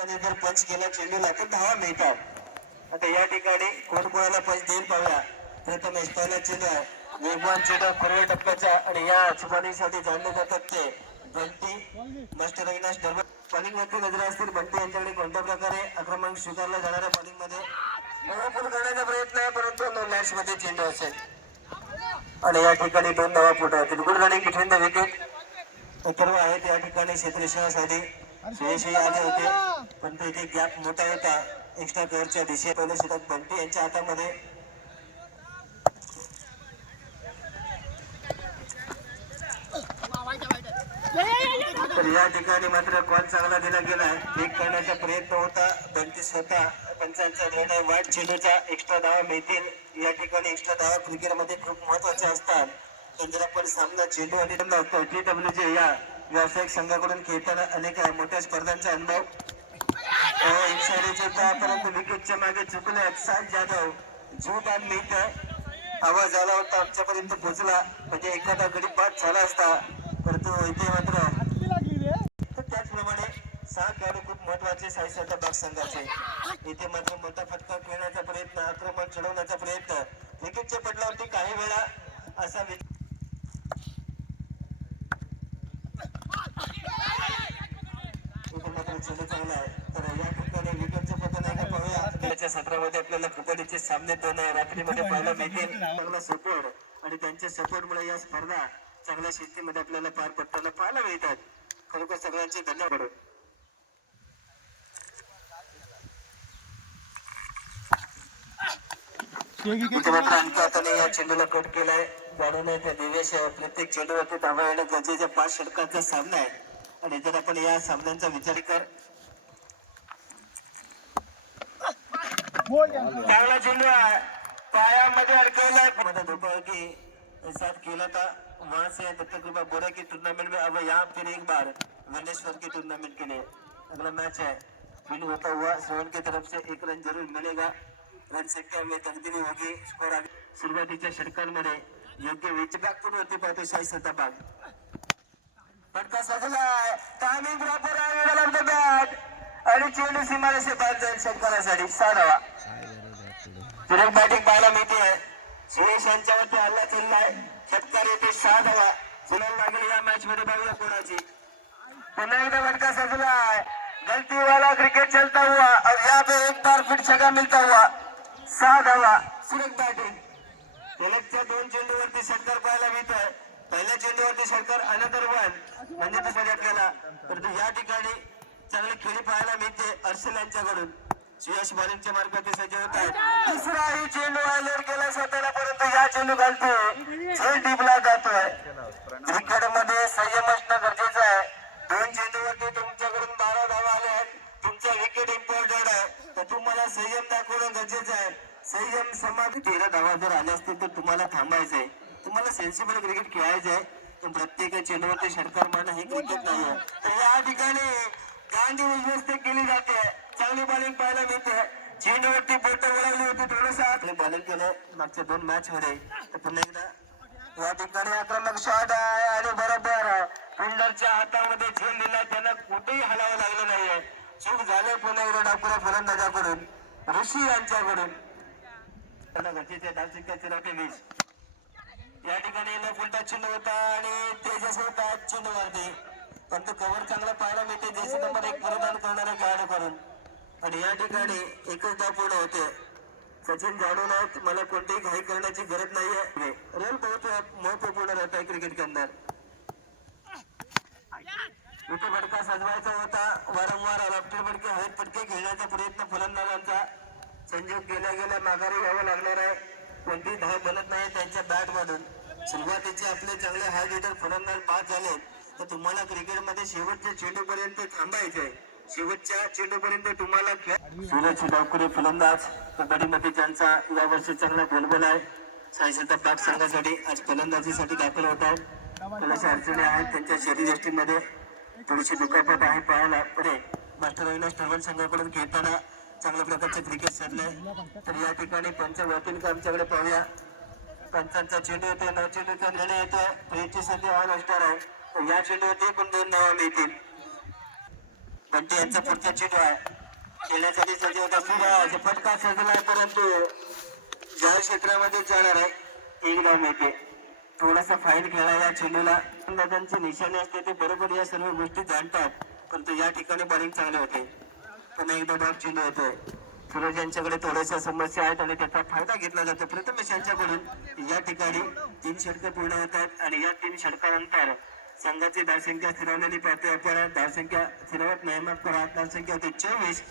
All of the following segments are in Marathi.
आणि जर पंच केला चेंडूला तर धावा मिळतात. आता या ठिकाणी कोण कोणाला पंच देईल पाहूया. प्रथमेश पहिला चेंडू आहे. वेगवान चेंडू पूर्व टप्प्याचा आणि या साठी जाणले जातात ते बंटी मास्टर अविनाश धर्म बॉलिंग वरती नजर असतील बंटी यांच्याकडे कोणत्या प्रकारे आक्रमण स्वीकारला जाणाऱ्या बॉलिंगमध्ये? पूर्ण करण्याचा प्रयत्न आहे परंतु नो मॅच मध्ये चेंडू असेल. आणि या ठिकाणी दोन धावा फुट होतील good running between the wicket Atharva आहेत या ठिकाणी क्षेत्रशिवासाठी सुयशही आले होते. पण तो इथे गॅप मोठा होता. एक्स्ट्रा कव्हरच्या दिशे पहिले षटक बंटी यांच्या हातामध्ये. तर या ठिकाणी मात्र कॉल चांगला दिला गेलाय ब्रेक करण्याचा प्रयत्न होता. बंटी स्वतः पंचांचा निर्णय वाईट चेंडूचा एक्स्ट्रा धावा मिळतील. या ठिकाणी एक्स्ट्रा धावा क्रिकेटमध्ये खूप महत्त्वाचे असतात. पण जर आपण सामना चेंडू आणि टी डब्ल्यूचे या व्यावसायिक संघाकडून खेळताना अनेक मोठ्या स्पर्धांचा अनुभव. परंतु विकेटच्या मागे चुकले. सात जाधव झूट आणि मिळत आवाज आला होता. आमच्यापर्यंत पोहोचला. म्हणजे एखादा गडी बाद झाला असता. परंतु इथे मात्र तर त्याचप्रमाणे सहा खेळाडू खूप महत्त्वाचे साई बाग संघाचे. इथे मात्र मोठा फटका खेळण्याचा प्रयत्न आक्रमण चढवण्याचा प्रयत्न. विकेटच्या पडल्यावरती काही वेळा असा विच- इथे मात्र चेंडू चांगला आहे तर या ठिकाणी विकेटचं पतन आहे का पाहूया त्याच्या सत्रामध्ये आपल्याला कबड्डीचे सामने दोन रात्रीमध्ये पाहायला मिळतील? चांगला सपोर्ट आणि त्यांच्या सपोर्टमुळे या स्पर्धा चांगल्या शिस्तीमध्ये आपल्याला पार पडताना पाहायला मिळतात. खरोखर सगळ्यांचे धन्यवाद. या चेंडूला कट केलाय? जाणून त्या दिवेश प्रत्येक चेंडूवरती धावा येणं गरजेच्या पाच षटकांचा सामना आहे. आणि जर आपण या सामन्यांचा विचार कर चांगला चेंडू आहे. पायामध्ये अडकवलायमध्ये धोखा की साथ खेला था वहां से दत्तक कृपा बोरा की टूर्नामेंट में अब यहाँ फिर एक बार वनेश्वर की टूर्नामेंट के लिए अगला मैच है विन होता हुआ. सोहन की तरफ से एक रन जरूर मिलेगा. रन संख्या में तकदीरी होगी. स्कोर आगे. सुरुवातीच्या षटकांमध्ये योग्य वेच बॅकफुट वरती पाहतो शाही सत्ताबाग फटका सजला टायमिंग प्रॉपर आहे. मिडल ऑफ बॅट आणि चेंडू सीमा बाद जाईल षटकारासाठी सहा धावा बॅटिंग पाहायला मिळते. सुरेश यांच्यावरती हल्ला चाललाय. षटकार येते सहा धावा सुनील लागेल या मॅच मध्ये बघूया कोणाची. पुन्हा एकदा फटका सजलाय. गलती वाला क्रिकेट चलता हुआ. और यहाँ पे एक बार फिर छगा मिलता हुआ. सहा धावा सुरेख बॅटिंग सलगच्या दोन चेंडूवरती षटकार पाहायला मिळतोय. पहिल्या चेंडूवरती षटकार अनदर वन म्हणजे दुसऱ्या आपल्याला परंतु या ठिकाणी चांगली खेळी पाहायला मिळते अर्शल यांच्याकडून. सुयश बॉलिंगच्या मार्फत सज्ज होत आहेत तिसराही चेंडू आयलेर केला स्वतःला परंतु या चेंडू घालतो झेल टीपला जातोय. क्रिकेटमध्ये संयम असणं गरजेचं आहे. दोन चेंडूवरती तुमच्याकडून बारा धावा आले आहेत. तुमचा विकेट इम्पॉर्टंट आहे. तर तुम्हाला संयम दाखवणं गरजेचं आहे. संयम समाधी तेरा धावा जर आल्या असतील तर तुम्हाला थांबायचंय. तुम्हाला सेन्सिबल क्रिकेट खेळायचं आहे प्रत्येक चेंडूवरती षटकार मारणं हे क्रिकेट नाही आहे तर या ठिकाणी गांधी उद्ध्वस्त केली जाते. चांगली बॉलिंग पाहायला मिळते. चेंडूवरती बोट वळवली होती थोडस. आपले बॉलिंग केले मागच्या दोन मॅच मध्ये. तर पुन्हा एकदा या ठिकाणी आक्रमक शॉट आहे आणि बरोबर फिल्डरच्या हातामध्ये झेल दिला. त्यांना कुठेही हलावं लागलं नाहीये. चूक झाले पुन्हा एकदा डाकुरा फलंदाजाकडून. ऋषी यांच्याकडून. गरजेचे डावचिक्याचे राहते वीस. या ठिकाणी न फुलटा चेंडू होता आणि तेजस होता चेंडू वरती पण तो कव्हर चांगला पाहायला मिळते जैसे नंबर एक परिधान करणारे खेळाडू करून आणि या ठिकाणी एकच धाव पूर्ण होते. सचिन जाणून आहेत मला कोणतीही घाई करण्याची गरज नाहीये. रोल बहुत महत्त्वपूर्ण राहत आहे क्रिकेट के अंदर इथे फटका सजवायचा होता. वारंवार अलाफ्टर फटके हवेत फटके घेण्याचा प्रयत्न फलंदाजांचा. संजीव गेल्या गेल्या माघारी घ्यावं लागणार आहे. कोणतीही धाव बनत नाही त्यांच्या बॅट मधून. सुरुवातीचे आपले चांगले हाय हिटर फलंदाज बाद झाले. तर तुम्हाला क्रिकेटमध्ये शेवटच्या चेंडूपर्यंत थांबायचंय. शेवटच्या चेंडूपर्यंत तुम्हाला सूरज डावकरे फलंदाज कबड्डीमध्ये त्यांचा यावर्षी चांगला गोलबल आहे. साईसता पाक संघासाठी आज फलंदाजीसाठी दाखल होत आहेत थोड्याशा अडचणी आहेत त्यांच्या शरीरयष्टीमध्ये थोडीशी दुखापत आहे पाहायला पुढे. मास्टर अविनाश ठरवण संघाकडून खेळताना चांगल्या प्रकारचे क्रिकेट सरलंय तर या ठिकाणी पंच वकील आमच्याकडे पाहूया. पंचांचा चेंडू येतोय न चेंडूचा निर्णय येतोय. प्रेची सध्या ऑल असणार आहे. या चेंडूवरती पण दोन धावा मिळतील पण ते यांचा पुढचा चेंडू आहे खेळण्यासाठी सज्ज होता सुद्धा फटका सजला आहे परंतु जाहीर क्षेत्रामध्येच जाणार आहे एक धाव मिळते थोडासा फाईन खेळा या चेंडूला दादांचे निशाणे असते ते बरोबर या सर्व गोष्टी जाणतात परंतु या ठिकाणी बॉलिंग चांगले होते पण एकदा डॉग चेंडू होतोय फिरोज यांच्याकडे थोड्याशा समस्या आहेत आणि त्याचा फायदा घेतला जातो प्रथमेश यांच्याकडून या ठिकाणी तीन षटकं पूर्ण होतात आणि या तीन षटकानंतर संघाची धावसंख्या स्थिरवलेली पाहतोय आपण धावसंख्या स्थिरवत नाही मग परत धावसंख्या होती चोवीस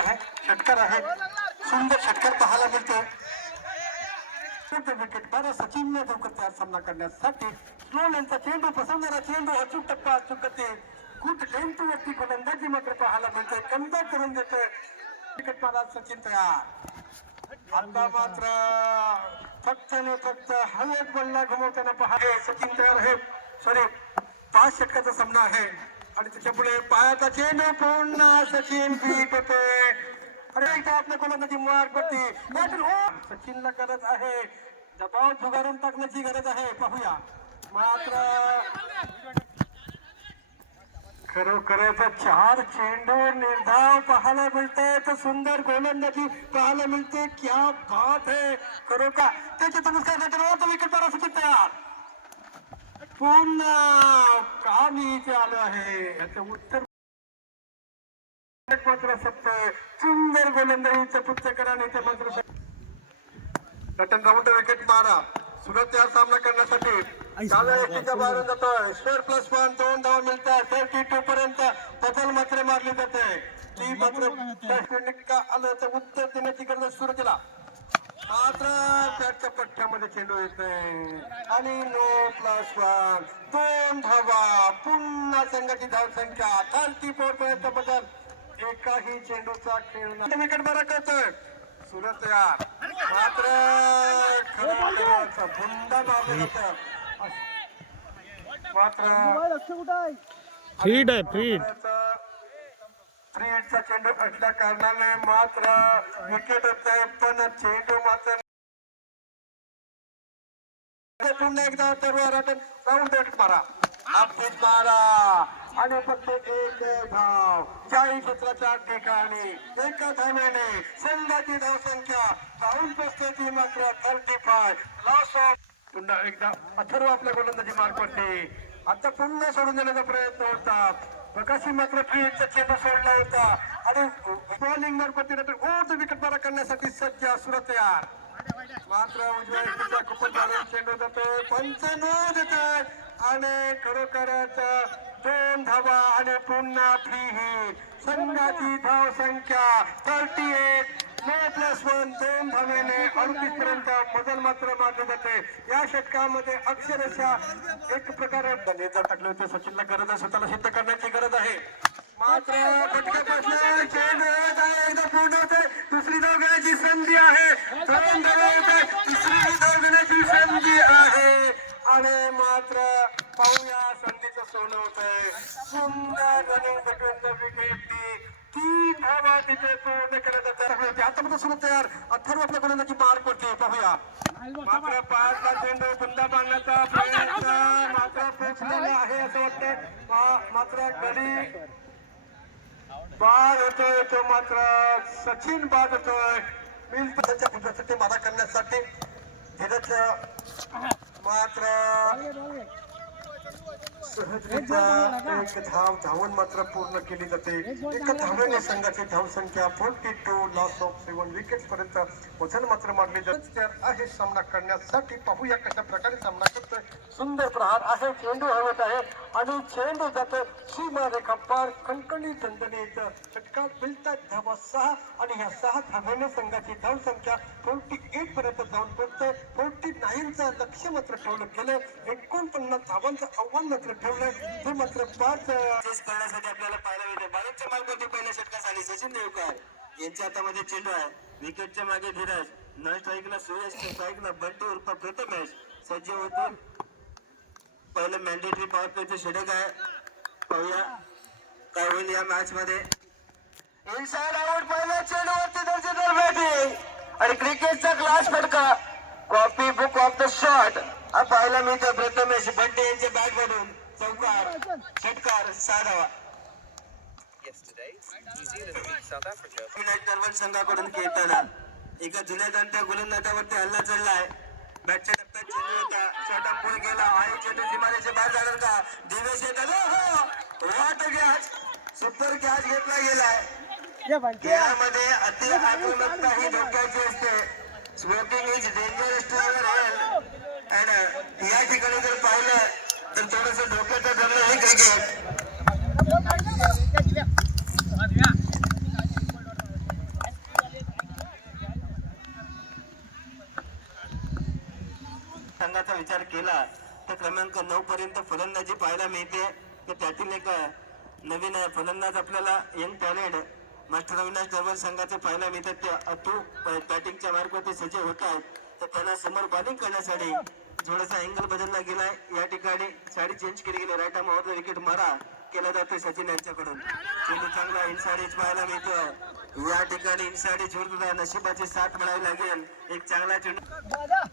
आहे षटकार आहे सुंदर षटकार पाहायला मिळते विकेट बरं सचिनने लवकर तयार सामना करण्यासाठी स्लो लेनचा चेंडू पसरणारा चेंडू अचूक टप्पा अचूक गती गुड लेंथ वरती गोलंदाजी मात्र पाहायला मिळते कंदा करून देते विकेट मारा सचिन तयार. आता मात्र फक्त आणि फक्त हवेत बल्ला घुमवताना पहा सचिन तयार आहे. सॉरी पाच षटकाचा सामना आहे. आणि त्याच्या पुढे पायाचा चेंडू पूर्ण सचिन बीट होते अरे इथं आपल्या कोणाची सचिनला गरज आहे. दबाव झुगारून टाकण्याची गरज आहे. पाहूया. मात्र खरोखरच चार चेंडू निर्धाव पाहायला मिळते तर सुंदर गोलंदाजी पाहायला मिळते. क्या बात है. खरोखर त्याचे नमस्कार करतो विकेट मारा सचिन तयार. पुन्हा का इथे आलं आहे. याचं उत्तर मात्र सत्य सुंदर गोलंदाजीचं पुस्तकराने ते मात्र राऊंड विकेट मारा. सुरत या सामना करण्यासाठी बाहेरून प्लस वन दोन धावा मिळतात. थर्टी टू पर्यंत बदल मात्र मारली जाते. ती मात्र आलं तर उत्तर देण्याची गरज सुरू केला मात्र त्याच्या पट्ट्यामध्ये चेंडू येते आणि नो प्लस वन दोन धावा. पुन्हा संघाची धावसंख्या. थर्टी फोर पर्यंत बदल. एकाही चेंडूचा खेळ नाही. विकेट बरा करतोय. सुरत यार मात्र खरं भुंडा मारलं जातं मात्र फीड आहे फीड फ्रीडचा चेंडू असल्या कारणाने मात्र विकेट होत पण चेंडू मात्र पुन्हा एकदा सर्व राऊंड मारा. आपण मारा आणि फक्त एक धाव. चाळीस क्षेत्राच्या ठिकाणी एका धाव्याने संघाची धावसंख्या धावून पोचते ती मात्र थर्टी फाय लॉस ऑफ पुन्हा एकदा अथर्व आपल्या गोलंदाजी मार्क पडते आता पुन्हा सोडून देण्याचा प्रयत्न होता. प्रकाशी मात्र फ्रीडचा चेंडू सोडला होता. आणि बॉलिंग मार्फत ओढ विकेट मारा करण्यासाठी सज्ज असुर तयार मात्र उजव्या इकडच्या कुपन मारून चेंडू जातोय. पंचाण्णव देतात आणि खरोखरच दोन धावा आणि पुन्हा फ्री हिट संघाची धाव संख्या thirty eight no plus one दोन धावेने अडतीस पर्यंत मजल मात्र मारले जाते. या षटकामध्ये अक्षरशः एक प्रकारे नेता टाकले होते. सचिनला गरज आहे स्वतःला सिद्ध करण्याची गरज आहे. मात्र फटकापासून चेंडू येत आहे. एकदा पूर्ण होते. दुसरी धाव घेण्याची संधी आहे. दोन धाव होते तिसरी धाव घेण्याची संधी आहे. आणि मात्र संधीचं सोनं होत आहे सुंदर रनिंग बिटवीन द विकेट तीन धावा तिथे पूर्ण करत होते आता मात्र सुरू तयार. अथर्व आपल्या गोलंदाजी मार पडते? पाहूया. मात्र पाचला चेंडू पुन्हा बांधण्याचा प्रयत्न मात्र पोचलेला आहे असं वाटतं मात्र गडी बाद होतोय तो मात्र. सचिन बाद होतोय. मिल त्याच्या पुढ्यासाठी मारा करण्यासाठी. धीरज मात्र एक धाव धावून मात्र पूर्ण केली जाते. एका धावेने संघाची धाव संख्या forty two loss of seven wicket पर्यंत वजन मात्र मारले जाते. आहे सामना करण्यासाठी पाहूया कशा प्रकारे सामना करतोय. सुंदर प्रहार आहे चेंडू हवेत आहे आणि चेंडू जातो सीमा रेखा पार कणकणी दणदणीत षटकात मिळतात धावा सहा आणि ह्या सहा धाव्याने संघाची धाव संख्या फोर्टी एट पर्यंत जाऊन पोहोचते फोर्टी नाईनचं लक्ष मात्र ठेवलं गेलं एकोणपन्नास धावांचं आव्हान मात्र ठेवलंय ते मात्र पाच करण्यासाठी आपल्याला पाहायला मिळते बालकच्या मार्गावरती पहिल्या षटकात आली सचिन देवकर यांच्या हातामध्ये चेंडू आहे. विकेटच्या मागे धीरज. न स्ट्राईकला सुरेश स्ट्राईकला बंटी उर्फ प्रथमेश सज्ज होतील पहिलं मॅन्डेटरी पॉवर प्लेचं षटक आहे. पाहूया काय होईल या मॅच मध्ये इनसाइड आउट पहिल्या चेंडूवरती दर्जेदार बॅटिंग आणि क्रिकेटचा क्लास फटका. Copy book of the shot हा पाहायला मिळतो प्रथमेश बंटे यांचे बॅट मधून चौकार षटकार साधावा. नर्वल संघाकडून खेळताना एका जुन्या जाणत्या गोलंदाजावरती हल्ला चढलाय. बॅटच्या टप्प्यात चेंडू होता. शॉटा पुढे गेला. आणि चेंडू सीमारेच्या बाहेर जाणार का दिवेश येतात हो! व्हॉट कॅच सुपर कॅच घेतला गेलाय. खेळामध्ये अति आक्रमकता ही धोक्याची असते. Smoking is dangerous to our health and या ठिकाणी जर पाहिलं तर थोडस डोक्याचं जमलं हे क्रिकेट संघाचा विचार केला तर क्रमांक नऊ पर्यंत फलंदाजी पाहायला मिळते. तर त्यातील एक नवीन फलंदाज आपल्याला यंग टॅलेंट मास्टर अविनाश डबल संघाचे पाहायला मिळतात. ते अतू बॅटिंगच्या मार्गावरती सज्ज होत आहेत. तर त्यांना समोर बॉलिंग करण्यासाठी थोडासा अँगल बदलला गेलाय या ठिकाणी साडी चेंज केली गेली. राईट आम विकेट मारा. केला जातोय सचिन यांच्याकडून. चेंडू चांगला इनसाइड एज पाहायला मिळतो. या ठिकाणी इनसाइड एज होत नशिबाची साथ मिळावी लागेल. एक चांगला चेंडू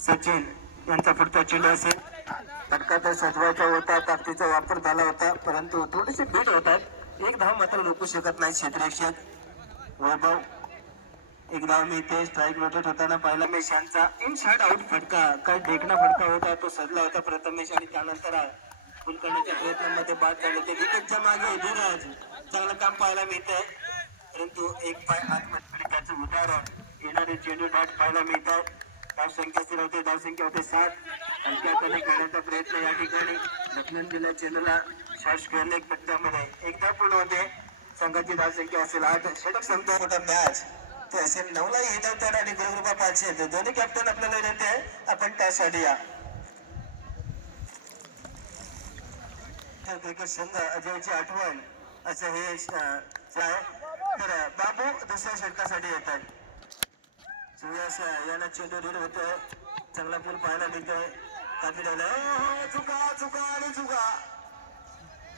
सचिन यांचा पुढचा चेंडू असेल. फटका तर सजवायचा होता. ताकदीचा वापर झाला होता. परंतु थोडेसे भेट होतात. एक धाव मात्र रोखू शकत नाही क्षेत्ररक्षक. वैभव एक धाव मी ते स्ट्राईक रोटेट होताना पाहिला मेश यांचा इन शॉट आउट फटका काय ढेकणा फटका होता तो सजला होता प्रथमेश आणि त्यानंतर फुल करण्याच्या प्रयत्नामध्ये बाद झाले ते विकेटच्या मागे धीरज. चांगलं काम पाहायला मिळत आहे परंतु एक पाय आत्महत्या त्याचं उदाहरण. येणारे चेंडू डॉट पाहायला मिळतात धाव संख्या स्थिर होते धाव संख्या होते सात. हलक्या कमी करण्याचा प्रयत्न या ठिकाणी. ढकलून दिला चेंडूला शॉर्ट स्क्वेअर लेग पट्ट्यामध्ये एकदा पूर्ण होते. संघाची धाव संख्या असेल आठ. षटक संख्या मोठा मॅच असेल नऊला येतात आणि गुरुकृपा पाचशे येते दोन्ही कॅप्टन आपल्याला विनंती आहे आपण त्यासाठी या. तर क्रिकेट संघ अजयची आठवण असं हे आहे. तर बाबू दुसऱ्या षटकासाठी येत आहेत. सुयास याला चेंडू रीड होतोय. चांगला पूल पाहायला मिळतोय. काफी ठेवला. हो, चुका चुका आणि चुका.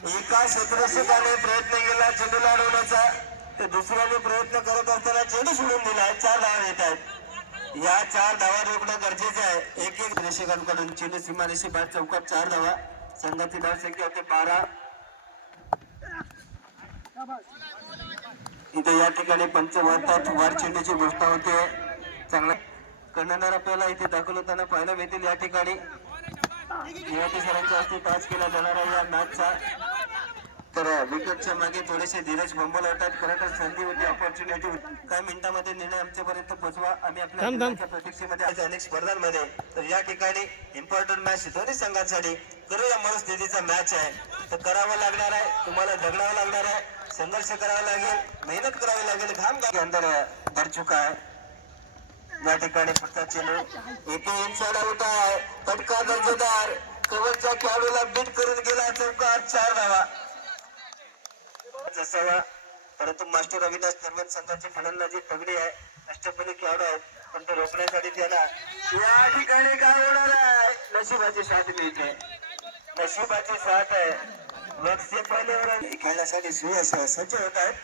एका क्षेत्ररक्षकाने प्रयत्न केला चेंडूला अडवण्याचा तर दुसऱ्याने प्रयत्न करत असताना चेंडू सोडून आहे चार धावा येत आहेत या चार धावा रोखणं गरजेचं आहे. एक एक रेषेकांकडून चेंडू सीमारेषे बाद चौकात चार धावा. संघाची धाव संख्या होते बारा. इथे या ठिकाणी पंच वाढतात वार चेंडूची घोषणा होते. चांगला कर्णधार आपल्याला इथे दाखल होताना पाहायला मिळतील या ठिकाणी. सरांच्या हस्ते टॉस केला जाणार आहे या मॅचचा. तर विकेटच्या मागे थोडेसे धीरज बंबल होतात खरं तर संधी होती ऑपॉर्च्युनिटी काही मिनिटांमध्ये निर्णय आमच्यापर्यंत पोहोचवा. आम्ही आपल्या प्रतीक्षेमध्ये आज अनेक स्पर्धांमध्ये. तर या ठिकाणी इम्पॉर्टंट मॅच दोन्ही संघांसाठी करूया मनस्थितीचा मॅच आहे. तर करावं लागणार आहे. तुम्हाला झगडावं लागणार आहे. संघर्ष करावा लागेल. मेहनत करावी लागेल. घाम घाम अंदर भर चुका आहे. या ठिकाणी पुढचा चेंडू येथे इनसाइड आउट आहे. फटका दर्जेदार. कवरच्या खेळाडूला बीट करून गेला चौकार चार धावा. असावा. परंतु मास्टर अविनाश निर्माण संघाची फलंदाजी तगडी आहे. अष्टपैलू खेळाडू आहेत. पण तो रोखण्यासाठी त्याला या ठिकाणी काय होणार आहे? नशिबाची साथ मिळते. नशिबाची साथ आहे. लक्ष्य पहिले खेळण्यासाठी सुरू असं सज्ज होत आहेत.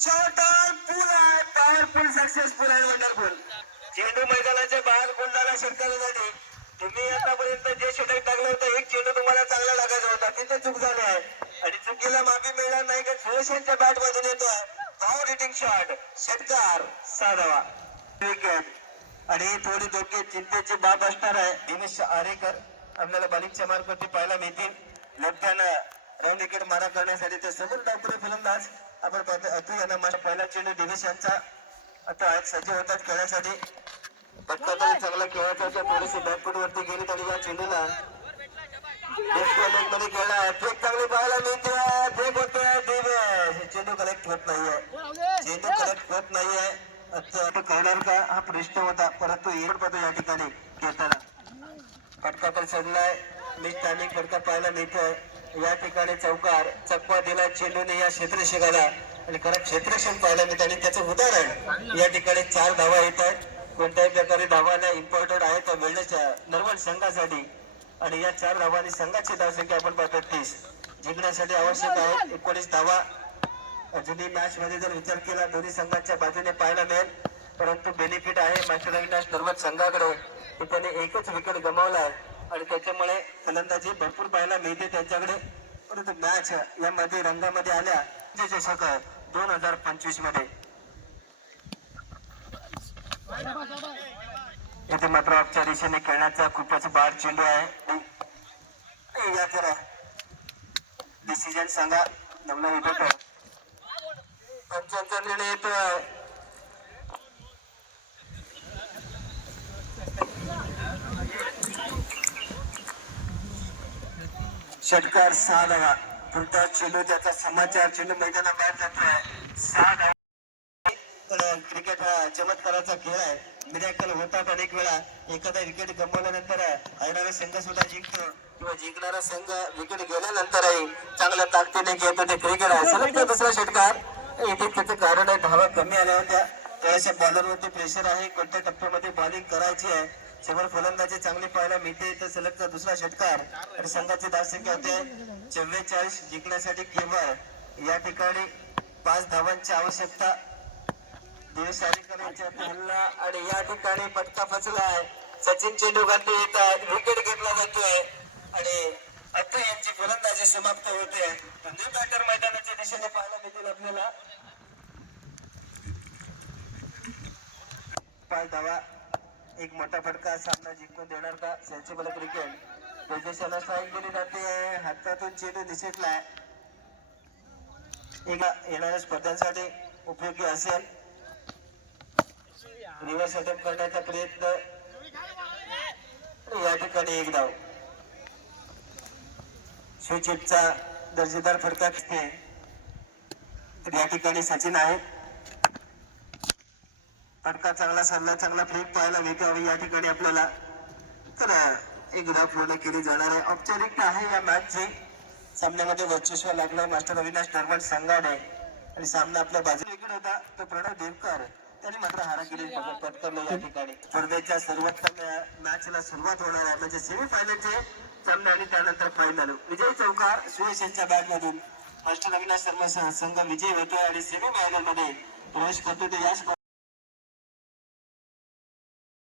छोटा पूल आहे. पॉवरफुल सक्सेसफुल आहे वंडरफुल चेंडू मैदानाच्या बाहेर गुंडाला शेतकऱ्यासाठी. तुम्ही आतापर्यंत जे षटक टाकलं होतं एक चेंडू तुम्हाला चांगला लागायचा होता. तिथे चूक झाली आहे? आणि चुकीला माफी मिळणार नाही का सुरेश बॅट मधून येतोय. पॉवर हिटिंग शॉट षटकार साधावा. विकेट आणि थोडी धोके चिंतेची बाब असणार आहे. दिनेश आरेकर आपल्याला बालिकच्या मार्फत पाहायला मिळतील. लेफ्टहॅन्ड राऊंड विकेट मारा करण्यासाठी ते समोर डावपुरे फलंदाज. आपण पाहतो अतु यांना माझा पहिला चेंडू दिनेश यांचा. आता आज सज्ज होतात खेळण्यासाठी पटकन तरी चांगला खेळायचा थोडीशी बॅकफुट वरती गेली तरी या चेंडूला लेफ्ट कॉर्नर फेक चांगली पाहायला मिळते. फेक होतोय चेंडू कलेक्ट होत नाहीये. चेंडू कलेक्ट होत नाहीये. करणार का हा प्रश्न होता. परंतु येड पडतो या ठिकाणी घेताना फटका तर सोडलाय. मी स्थानिक फटका पाहायला मिळतोय. या ठिकाणी चौकार. चकवा दिला चेंडूने या क्षेत्ररक्षकाला आणि खरं क्षेत्रक्षण पाहायला मिळतं आणि त्याचं उदाहरण या ठिकाणी चार धावा येत आहेत. कोणत्याही प्रकारे धावाला इम्पॉर्टंट आहे तो मिळण्याच्या नर्मल संघासाठी आणि या चार धावांनी संघाची धावसंख्या आपण पाहतो तीस. जिंकण्यासाठी आवश्यक आहे एकोणीस धावा. जुनी मॅच मध्ये जर विचार केला दोन्ही संघांच्या बाजूने पाहायला मिळेल. परंतु बेनिफिट आहे मास्टर अविनाश संघाकडे की त्याने एकच विकेट गमावला आहे. आणि त्याच्यामुळे फलंदाजी भरपूर पाहायला मिळते त्यांच्याकडे. परंतु मॅच यामध्ये रंगामध्ये आल्या जे चषक दोन हजार पंचवीसमध्ये इथे मात्र आपच्या दिशेने खेळण्याचा खूपच बार चेंडू आहे. डिसिजन सांगा. नवला विकेट पंचांचा निर्णय येतो आहे षटकार सहा धावा. पुढचा चेंडू त्याचा समाचार चेंडू मैदाना मैदानाबाहेर जातोय. सहा धावा. क्रिकेट हा चमत्काराचा खेळ आहे. म्हणजे मिरॅकल होतात अनेक वेळा. एखादा विकेट गमवल्यानंतर हरणारा संघ सुद्धा जिंकतो. किंवा जिंकणारा संघ विकेट गेल्यानंतरही चांगल्या ताकदीने घेतो ते क्रिकेट आहे. सलग दुसरा षटकार. इथे त्याचं कारण आहे धावा कमी आल्या होत्या थोड्याशा बॉलरवरती प्रेशर आहे. कोणत्या टप्प्यामध्ये बॉलिंग करायची आहे समोर फलंदाजी चांगली पाहायला मिळते तर सलगचा दुसरा षटकार. आणि संघाची धावसंख्या होते चव्वेचाळीस जिंकण्यासाठी केवळ या ठिकाणी पाच धावांची आवश्यकता हल्ला आणि या ठिकाणी फटका फसला आहे सचिन तेंडुलकर येत आहेत विकेट घेतला जातोय. आणि आता यांची फलंदाजी समाप्त होते. न्यू बॅटर मैदानाच्या दिशेने पाहायला मिळतील आपल्याला. पाच धावा. एक मोठा फटका सामना जिंकून देणार का? सेन्सिबल क्रिकेट पोझिशनला स्ट्राईक दिली जाते. हातातून चेंडू निसटलाय एका येणाऱ्या स्पर्धांसाठी उपयोगी असेल. रिव्हर्स अटेम्प्ट करण्याचा प्रयत्न या ठिकाणी एक धाव स्विचचा दर्जेदार फटका दिसते तर या ठिकाणी सचिन आहे. फटका चांगला सरला चांगला फ्लिक पाहायला मिळते या ठिकाणी आपल्याला तर एक धाव पूर्ण केली जाणार आहे. औपचारिकता आहे या मॅचची सामन्यामध्ये वर्चस्व लागलं. मास्टर अविनाश नरवण संघाने आणि सामना आपल्या बाजूला इकडे होता. तो प्रणव देवकर. त्यांनी मात्र हारागिरी पत्करलं या ठिकाणी. स्पर्धेच्या सर्वोत्तम मॅचला सुरुवात होणार आहे. म्हणजे सेमी फायनलचे सामने आणि त्यानंतर फायनल विजय चौकार सुयश यांच्या बॅट मधून अविनाश शर्मा संघ विजय होतोय आणि सेमी फायनलमध्ये प्रवेश करतो ते या स्पर्धेत